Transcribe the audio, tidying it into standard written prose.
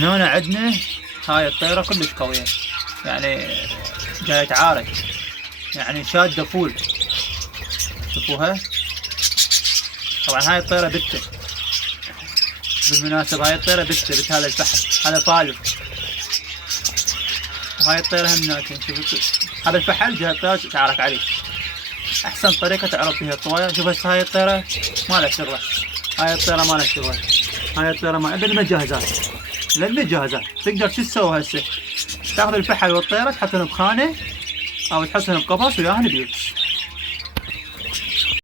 هنا عندنا هاي الطيرة كلش قوية، يعني جاية تعارك، يعني شادة فول. شوفوها. طبعا هاي الطيرة بتة، بالمناسبة هاي الطيرة بت هذا الفحل، هذا فالف. وهاي الطيرة هم ناكين. شوفوا هذا الفحل جاي الطيرة تعارك عليه. أحسن طريقة تعرف فيها الطوايا. شوف هسه هاي الطيرة ما لها شغلة، هاي الطيرة ما لها شغلة، هاي الطيرة ما لها مجهزات، للمجهزات. تقدر شو تسوي هسه؟ تاخذ الفحل والطيرة تحطهم بخانة أو تحطهم بقفص وياهن بيوت.